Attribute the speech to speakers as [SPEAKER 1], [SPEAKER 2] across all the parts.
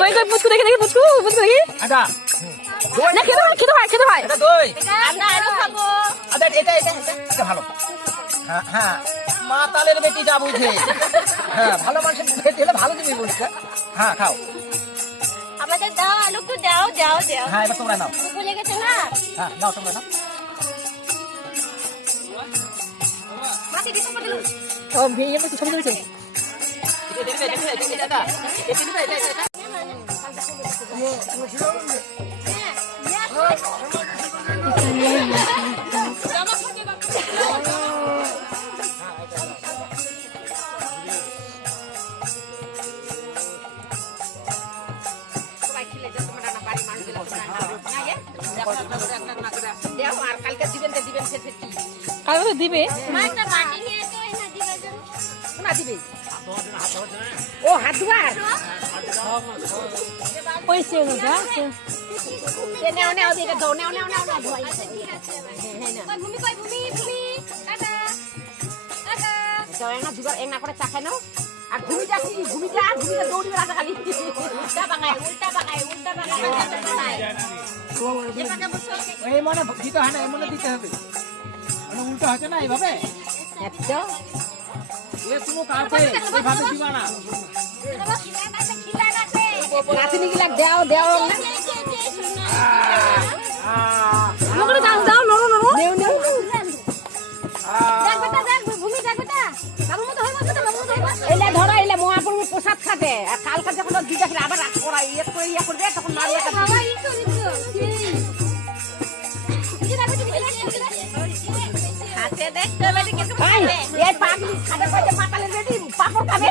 [SPEAKER 1] কই কই পুচকু দেখি দেখি পুচকু পুচকু দেখি।
[SPEAKER 2] আচ্ছা
[SPEAKER 1] না খেতে হয় খেতে হয় খেতে হয়।
[SPEAKER 2] এটা দই। আচ্ছা এটা এটা এটা এটা ভালো। হ্যাঁ হ্যাঁ মা তালের বেটি যা বুঝে। হ্যাঁ ভালো মানুষের বেটি হলে ভালো জিনিস বুঝছে হ্যাঁ খাও।
[SPEAKER 3] আমাদের দাও আলু একটু দাও দাও দাও।
[SPEAKER 2] হ্যাঁ এবার তোমরা নাও।
[SPEAKER 3] ভুলে গেছে না
[SPEAKER 2] হ্যাঁ নাও তোমরা নাও।
[SPEAKER 3] মাটি দিতে পারল
[SPEAKER 1] ও ভেঙে গেছে ছবি তুলছে। কালকে তো দিবে
[SPEAKER 3] দাদা একটা মাটি নিয়ে এসো এই না দিবার জন্য
[SPEAKER 1] না দিবে? ও হাত দুবার ওই সে না নেও নেও দিয়ে দাও নেও নেও নেও নেও
[SPEAKER 3] আচ্ছা ঠিক আছে কই ভূমি কই ভূমি ভূমি টাটা টাটা।
[SPEAKER 1] দাও না দুবার এক না করে চা খাই নাও। আর ঘুমিটা কি ঘুমিটা ঘুমিটা দৌড়িবে রাখা খালি
[SPEAKER 3] উল্টা বাগায় উল্টা বাগায় উল্টা বাগায়
[SPEAKER 2] এই মনে দিতে হয় না এই মনে দিতে হবে। মানে উল্টো হচ্ছে না এইভাবে? এ তুমি কাউকে এভাবে দিবা না।
[SPEAKER 1] নাতিনি গিলা দেও দেও।
[SPEAKER 3] এই
[SPEAKER 1] করা ইয়ে করে করবে তখন মারি
[SPEAKER 3] হাতে দেখ তো বেটি কিছু
[SPEAKER 1] ভাই এই পাগলি খাবে কইতে পাতালের বেটি পাপড় খাবে।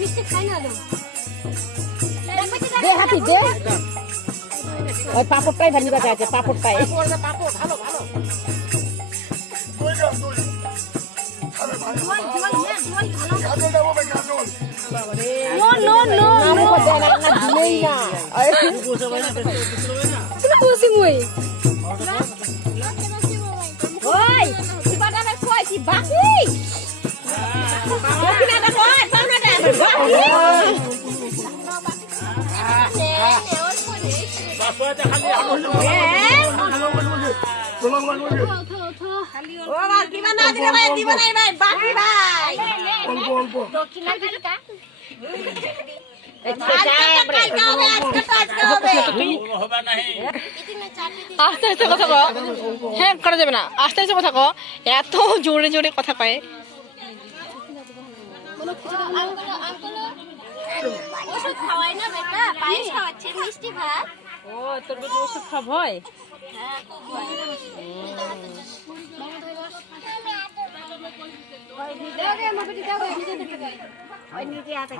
[SPEAKER 3] মিষ্টি খাই না
[SPEAKER 1] দে হাতি দে। ওই পাপড়টাই কাছে আছে পাপড়টাই।
[SPEAKER 2] পাপড় ভালো ভালো।
[SPEAKER 1] তুমি বসি মুই ওই কিবাটা না কই কি বাকি কিনা দা কই পাউনা দে বাকি ও বা কিবা না দিলে ভাই দিব নাই ভাই বাকি ভাই
[SPEAKER 3] দক্ষিণা দিলকা
[SPEAKER 1] আস্তে আস্তে কথা কও হ্যাঁ করা যাবে না আস্তে আস্তে কথা কও এত জোরে জোরে কথা কয়
[SPEAKER 3] ওষুধ খাওয়াই না বেটা পায়েস খাওয়াচ্ছে মিষ্টি ভাত
[SPEAKER 1] ও তোর বেটি ওষুধ খাব হয়
[SPEAKER 3] হ্যাঁ খুব ভয়। নিজে হাতে